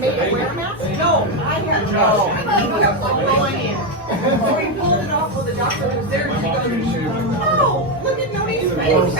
Make it wear a mask? No, I had to. He kept on going in. So we pulled it off while the doctor was there and she goes, oh, look at Noni's face.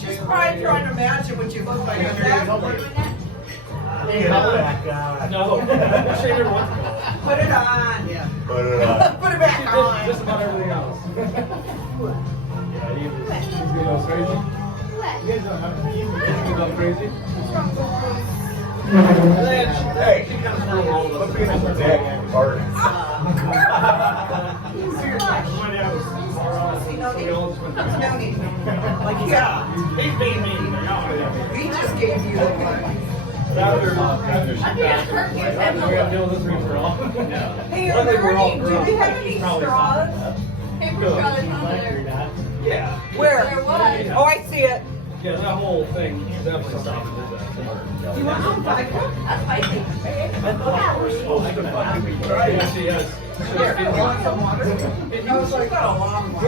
She's probably trying to imagine what you look like. No. Shave it once. Put it on. Yeah. Put it on. Put it back on. Just about everything else. Yeah, he's going crazy. You guys don't have to go crazy. Hey, let's be in this deck party. Like, yeah. We just gave you the one. After she passed, we're going to deal with this ring for all. Hey, are there any, do we have any straws? Paper straws on there. Yeah. Where? There was. Oh, I see it. Yeah, that whole thing definitely stopped. You want some vodka? That's spicy. Yeah, she has. Here, you want some water? I was like, got a long one.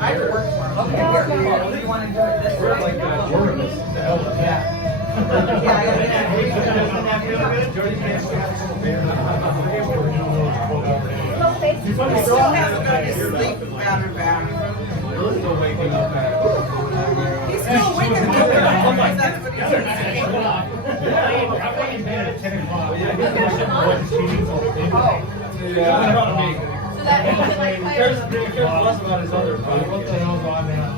I work for him. Okay, here. You want to do it this We're way? like journalists. Yeah. He still hasn't got his sleep pattern back. He's still waking up at. He's still waking up. That's what he's saying. Yeah. So that means like He cares less about his other. What the hell's on now?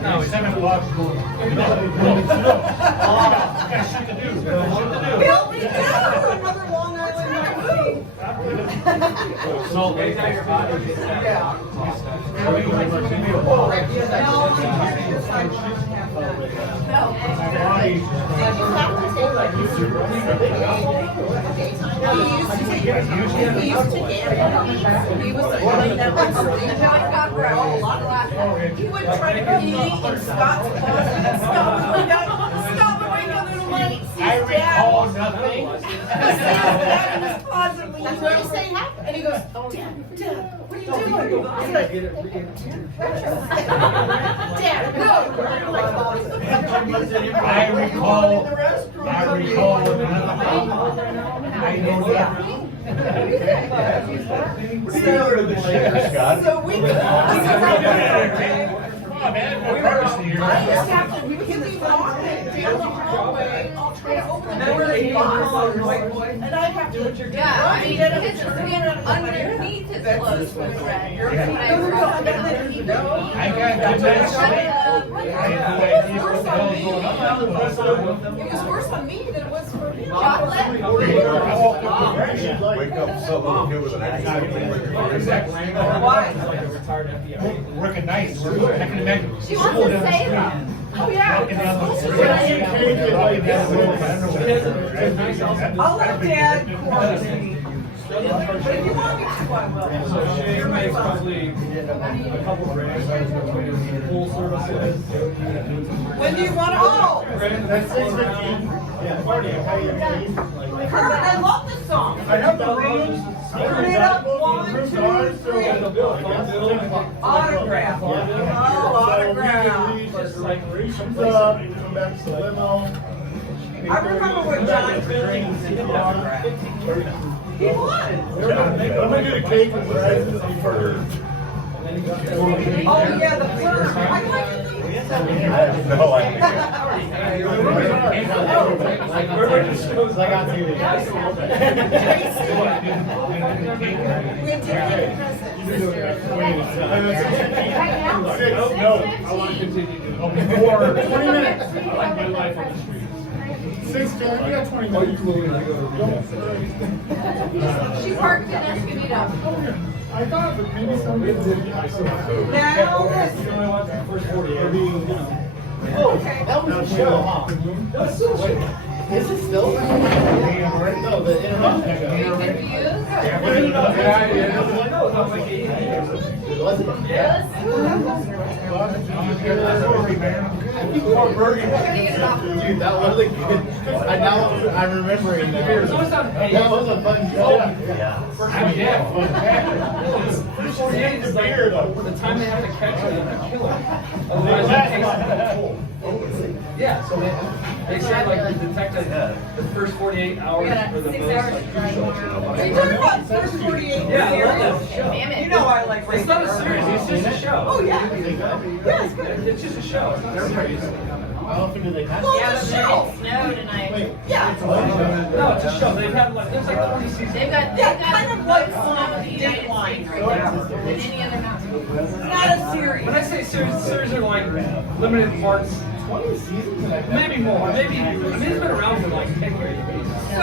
No, he's 7 o'clock. Bill, we got another Long Island iced tea. So they take your body. He would try to pee in Scott's closet and stop and wake up little lights. I recall nothing. Dad in his closet. That's what he's saying. And he goes, Dad, what are you doing? I said, Dad, no. I recall nothing. I know that. Similar to the share, Scott. So we Come on, man, we're purposely here. I just have to, we can be walking down the hallway, I'll try to open the door and I have to. Yeah, I mean, his skin underneath his clothes was red. I got that. It was worse on me than it was for him. Chocolate? Wake up someone new with an accent. Why? Working nights. We're checking the menu. She wants to say that. Oh, yeah. I'll let Dad quarantine. But if you want me to, I will. So Shay makes probably a couple brands. Full services. When do you want to go? That's 6:15. Yeah, party. Kurt, I love this song. I have the rings. Turn it up, 1, 2, 3. Autograph. Oh, autograph. Comes up, you come back to the limo. I remember when John Billings did autograph. He won. I'm gonna get a cake with prizes and fur. Oh, yeah, the fur. I like it. No, I I got to. We did get presents. No, I want to continue to. For 20 minutes. I like my life on the street. 6:10, we got 20 minutes. She parked in Escondido. I thought, but maybe somebody did. Now, this. You only watch the first 48. Oh, that was a show, huh? That's still waiting. Is it still? No, the internet. Are you confused? Yeah, no, it's not like 8 years. It wasn't. Yes. Poor Birdie. Dude, that was a good. I'm remembering that. That was a fun show. Yeah. First 48 is like the time they have to catch it and kill it. Otherwise, it takes cold. Yeah, so they say like the detective the first 48 hours for the most like crucial. They talk about first 48 Yeah, I love years. that show. damn it. You know I like It's not a series, it's just a show. Oh, yeah. Yeah, it's good. It's just a show. It's not a series. How often do they catch Well, Yeah, it's but a show. it snowed tonight. Yeah. No, it's a show. They've had like there's like 20 seasons. They've got kind of like snow in the United Dateline States right now than any other mountain. It's not a series. When I say series are like limited parts. 20 seasons? Maybe more. Maybe I mean it's been around for like 10 years. So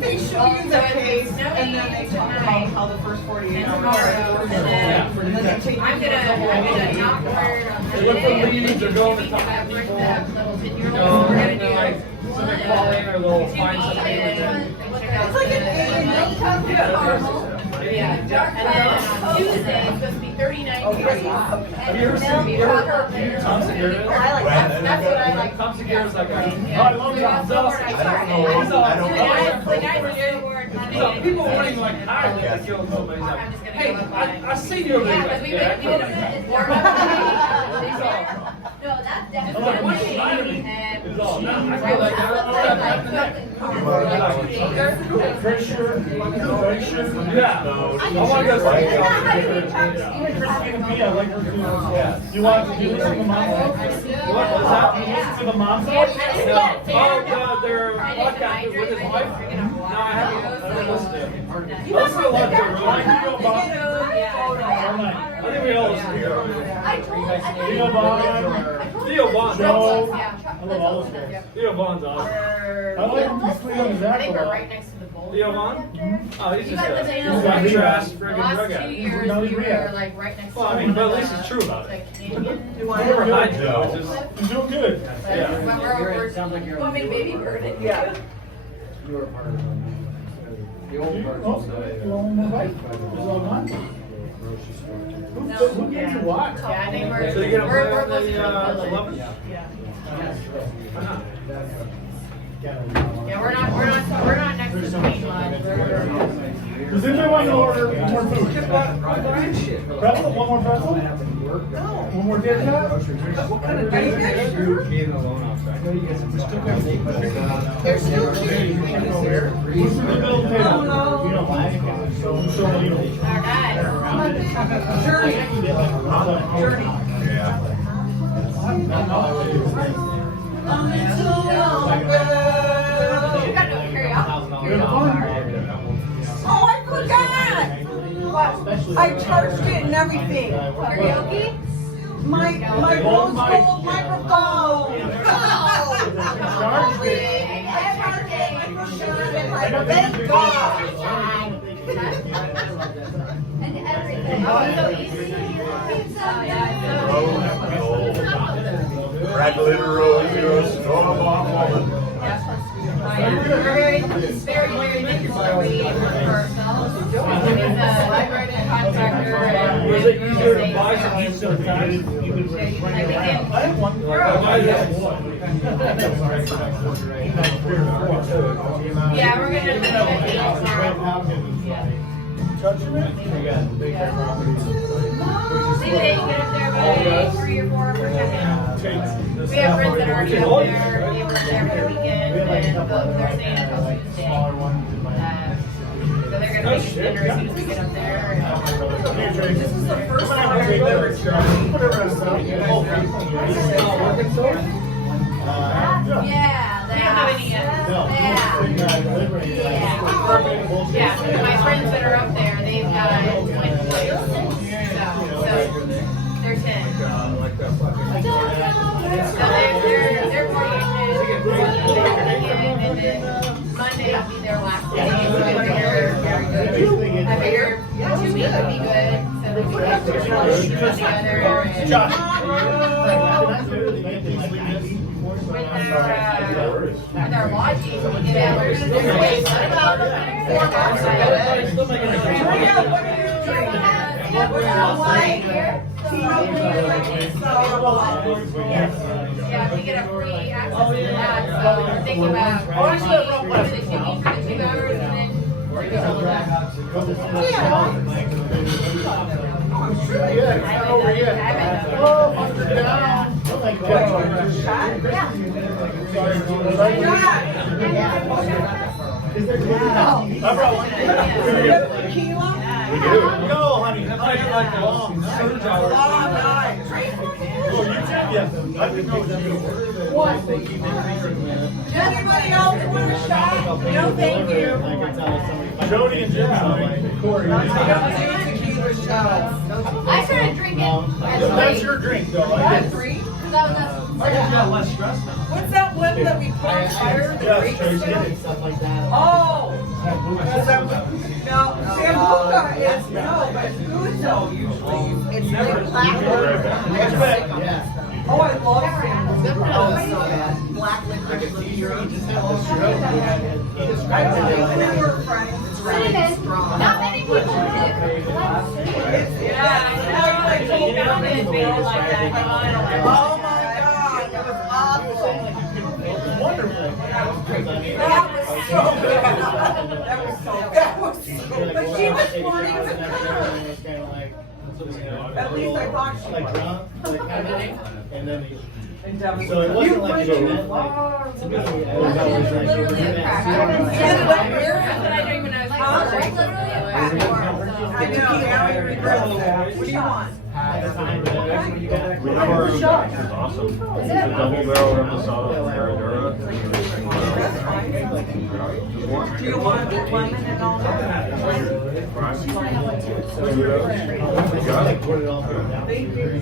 they show you the case, and then they talk about how the first 48 And hours tomorrow, and then they take I'm gonna not word on They look for Monday. leads or go and talk to That people. little 10-year-old. No, We're gonna and do then like somebody call in or they'll find something with them. It's like an Yeah, and then on Tuesday it's supposed to be 39 degrees. Have you ever seen Tom Segura? I like that. That's what I like. Tom Segura's like a I love Tom. I don't so people wanting like I to kill somebody. He's like, hey, I seen you over Yeah, there. because we Yeah, made it warm up. No, that's It's definitely. like one shot. It's all. Now I feel like Pressure. yeah. I want to go see I like her too. You want to do this to the mom? What was that? To the mom? No. Oh, they're podcasting with his wife. No, I haven't listened to him. I listen to a lot of Joe Rogan. I think we all listen to Joe Rogan. Theo Vaughn. Theo Vaughn. Joe. I love all those guys. Theo Vaughn's awesome. I like him. He's sweet on his I act a think we're lot. right next to the bowl. Theo Vaughn? Oh, he's just a He's white trash The friggin' last drug 2 addict. years No, we he's were rehab. like right next to Well, I mean, but at least it's true about it. the Canadian. I never hide it. No. It's just, He's doing good. yeah. But we're Want me to baby bird it? Yeah. Oh, you want more bite? Is it all gone? Who gets to watch? Yeah, I think So you gonna play we're on close to the the 11th? Why not? Yeah, we're not next to the main lodge. Does anybody want to order more food? Just buy shit. Pretzel? One more pretzel? One more dip nut? What kind of dice are you being alone outside? They're still cheap. Who's the middle table? You know, so you know. Our guys. Journey. Journey. Yeah. You got no karaoke. Oh, I forgot. I charged it and everything. Karaoke? My rose gold microphone. Charged it. Thank God. And everything. Oh, it's so easy. Oh, yeah, Rack literal heroes, throw them off. We're very thankful that we work for ourselves. He's a library contractor and Was it easier to buy some used to the I think yeah, we're gonna do that. Touching it? See they can get up there by 3 or 4 per second. We have friends that are already up there. They were there for the weekend, and they're staying until Tuesday. So they're gonna make it dinner as soon as we get up there. This is the first time I've ever Yeah, We don't have any yet. Yeah, my friends that are up there, they've got 20 places. So they're 10. So they're pretty and then Monday will be their last day. So I figure 2 weeks would be good. So we can get together and with our lodging. Yeah, we're gonna do about 4 months. Yeah, we get a free access to that, so we're thinking about for the TV for the 2 hours and then we're gonna hold that. Yeah, over here. Oh, hunker down. Oh my God. Is there I brought one. Tequila? No, honey. How do you like the long? Oh, nice. Oh, you did? Yes. I didn't know that. Anybody else want a shot? No, thank you. Jody and Jim. Corey. I don't do tequila shots. I started drinking at That's 3. your drink, though. At 3? Less stress now. What's that one that we put on fire? The Yes, Greek Tracy. stuff? Stuff like that. Oh! No, Sambuca is, no, but Uzo usually, it's like black. Yeah. Oh, I love Sambuca. Oh, it's so bad. Black Like a liquor. t-shirt, he just had this shirt. He I described don't it think as we were friends. It's really Cinnamon. strong. Not many people do. It's, Yeah, I told them it's made like that. Oh my God, that was awful. wonderful. That was so good. That was so good. But she was flirting with her. At least I thought she Like was. drunk, like kind of thing, and then he. And Debbie So it was wasn't like, like you it meant like, to me, it was always like. Literally a crack. You ended up here? That's what I drink when I was Huh? like, literally a crack. I know, now you regret that. What do you want? Awesome. It's a double barrel reposado from Herradura. That's fine. Do you want a big lemon and all that? Thank you.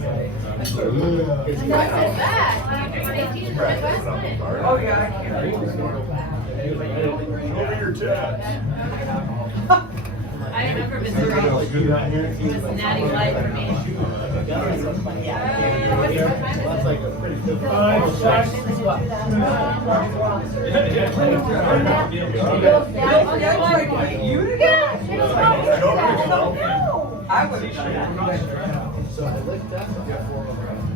That's it back. They teach for the West End. Oh, yeah, I can. Over your tats. I remember Missouri. It was natty light for me. That's like a pretty good. You did I would have done it. So I looked up.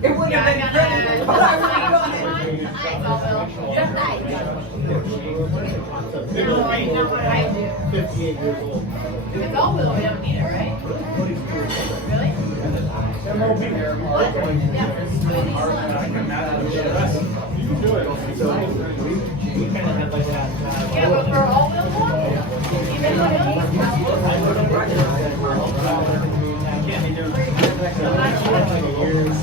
It would have been great, but I would have done it. I do. 58 years old. It's all Will, we don't need it, right? Really? Yeah. We kind of had like that. Yeah, but for all Will one? Even when it needs Can't be doing like a year's,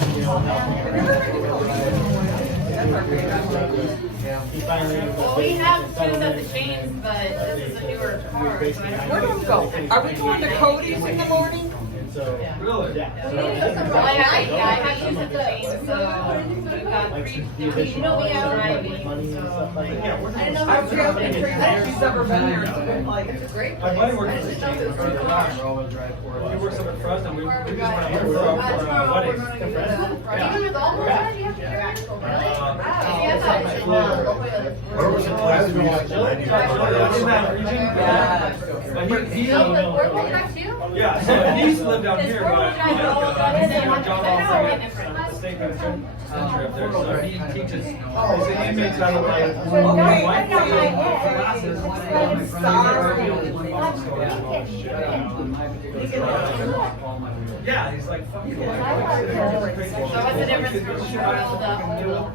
he finally. well, we have shoes at the chains, but this is a newer car, so I Where do don't we go? Are we going to Cody's in the morning? So, Really? yeah. Well, I have shoes at the chains, so we've got 3 You know, we have driving, Money and so. stuff like that. I don't know. I've driven in Tracy, she's never been here, it's been like, It's a great My buddy works place. at the chain. He works up at Fresno. We just went here for Tomorrow a we're wedding. gonna go to even with all of that, you have to drive? Really? Yeah, Where was it last week? In that region? Yeah. But he So, like, four-wheel drive too? yeah, so he used to live down Does here, four-wheel but drive all of that? he's doing a job I all know, summer way at different. the state penitentiary up there. So he teaches, he's an inmate out of like, Okay, white classes. sorry. Yeah, he's like, fuck you. So what's the difference from four-wheel up?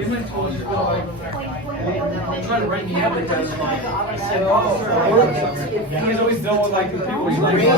Inmate told you, trying to write me up because I said, oh, he's always dealt with like the people he's like, hey,